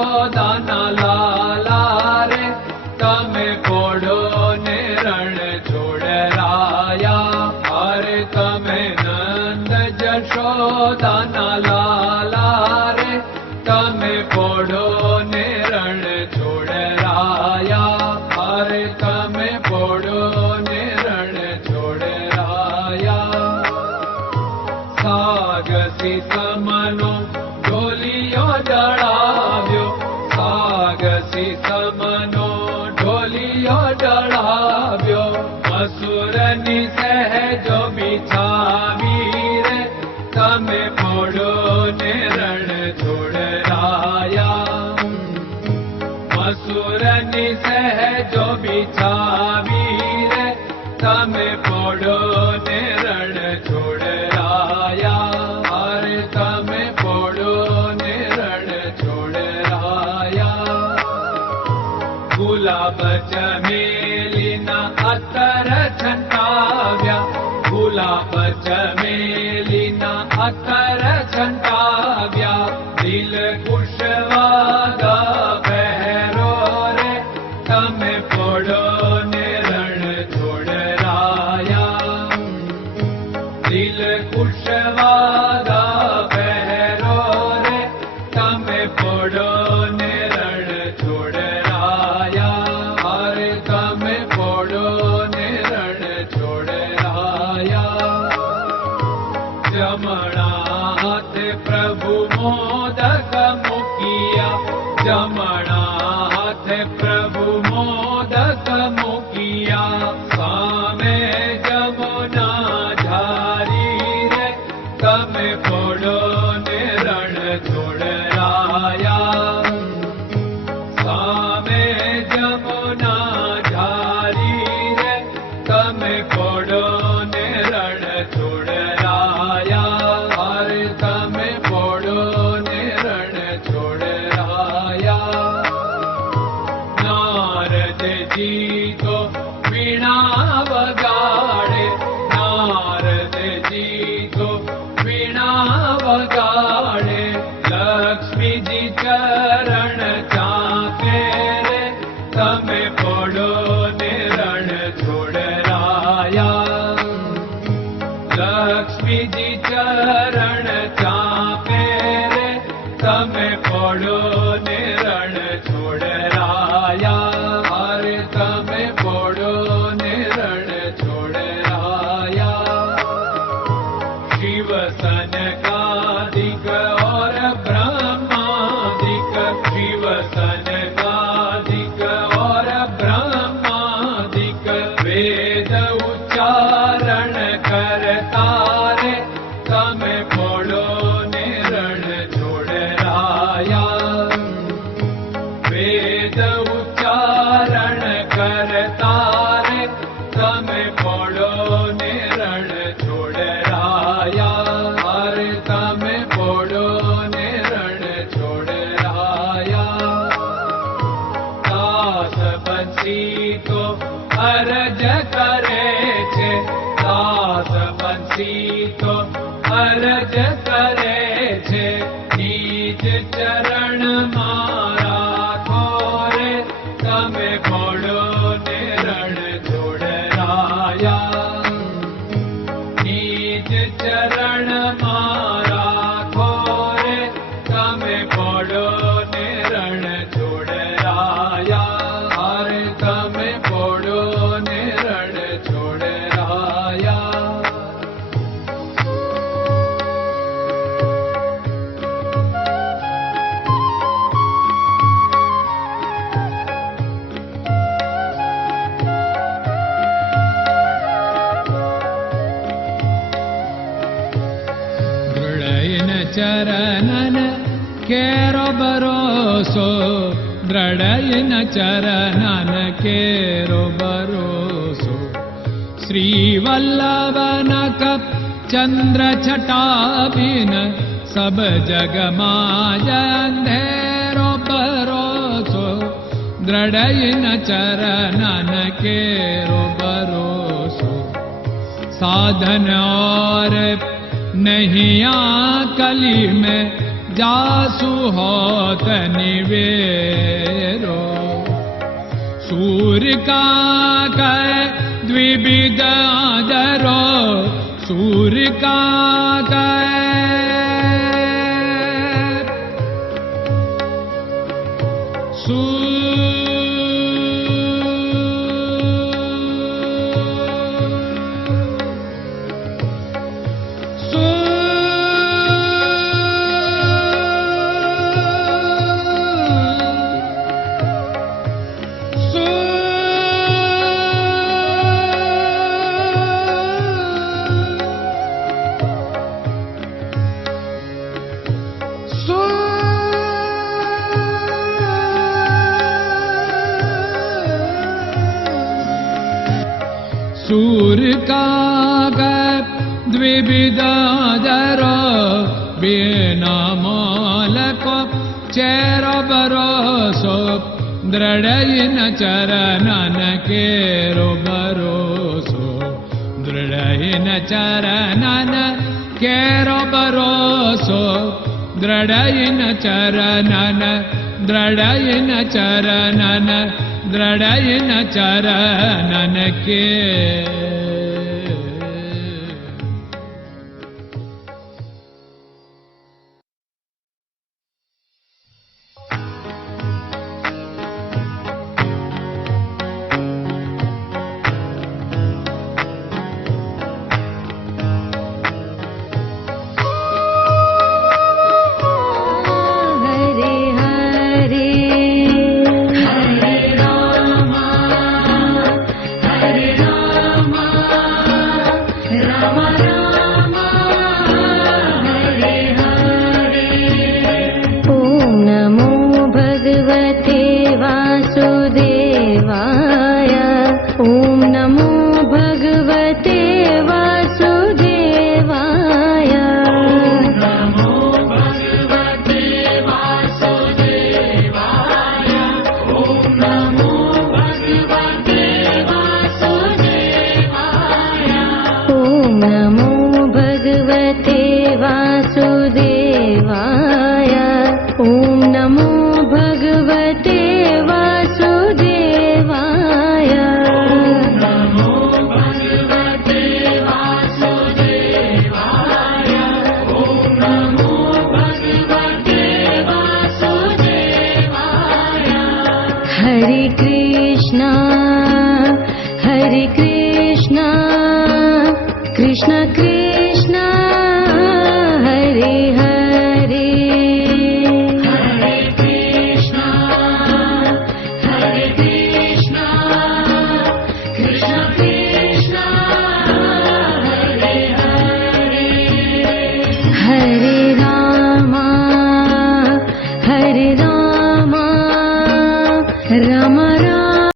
જશોદાના લાલા રે તમે પોડો ને રણ છોડરાયા. અરે તમે નંદ જશોદાના લાલા રે તમે પોડો ને રણ છોડરાયા. અરે તમે પોડો ને રણ છોડરાયા. સાગસી સમનો ઢોલિયો ડળાવ્યો, સાગસી સમનો ઢોલિયો ડળાવ્યો. મસૂરની સહેજો બિછાવી રે તમે પોડો ને રણ છોડરાયા. મસૂરની સહેજો બિછાવી રે તમે પોડો ને રણ છોડરાયા. અરે તમે પોડો ને રણ છોડરાયા. ગુલાબ ચમેલીના અત્તર છંટાવ્યા, ગુલાબ ચમેલીના અત્તર છંટાવ્યા. દિલ કુશવાદા પહેરો રે તમે પોડો ને રણ છોડરાયા. દિલ કુશવાદા પહેરો રે તમે પોડો ને રણ છોડરાયા. અરે તમે પોડો ને રણ છોડરાયા. જમણા હાથે પ્રભુ મોદક મૂકિયા, જમણા હાથે પ્રભુ મોદક મૂકિયા. સામે જમુના ઝારી રે તમે પોડો ને રણ છોડરાયા. સામે જમુના ઝારી રે તમે પોડો ને રણ છોડરાયા. અરે તમે પોડો ને રણ છોડરાયા. નારદજી તો વીણા વગાડે, નારદજી તો વીણા વગાડે. લક્ષ્મીજી ચરણ ચાકે રે તમે પોડો ને રણ છોડરાયા. લક્ષ્મીજી ચરણ ચાપે રે તમે પોડો ને રણ છોડરાયા. અરે તમે પોડો ને રણ છોડરાયા. શિવ સનકાદિક और ब्रह्मादिक, शिव सनकादिक और ब्रह्मादिक. वेद उच्चारण करता रे તમે પોડો ને રણ છોડરાયા. વેદ ઉચ્ચારણ કરતા રે તમે પોડો ને રણ છોડરાયા. અરે તમે પોડો ને રણ છોડરાયા. દાસ બંસી તો અરજ કરે છે, દાસ બંસી તો અરજ કરે છે. નીચ ચરણ મારા ખોરે તમે પોડો ને રણ છોડરાયા. નીચ ચરણ મારા ખોરે તમે પોડો ને રણ છોડરાયા. અરે તમે પોડો ને રણ છોડરાયા. ચરણન કેરો ભરોસો, દ્રઢયન ચરણન કેરો ભરોસો. શ્રી વલ્લભન કપ ચંદ્ર છટાબિન સબ જગમાં અંધેરો ભરોસો. દ્રઢયન ચરણન કેરો ભરોસો. साधन और नहीं कली में जासु होत निवेरो सूर्य का कै द्विविध आदरो सूर्य का सूर्य का द्विविधादर बिना मालको चेर भरोसो दृढ़ चरणन केरो भरोसो दृढ़ चरणन केरो भरोसो दृढ़ चरणन दृढ़ चरणन दृढ़ चरणन के Krishna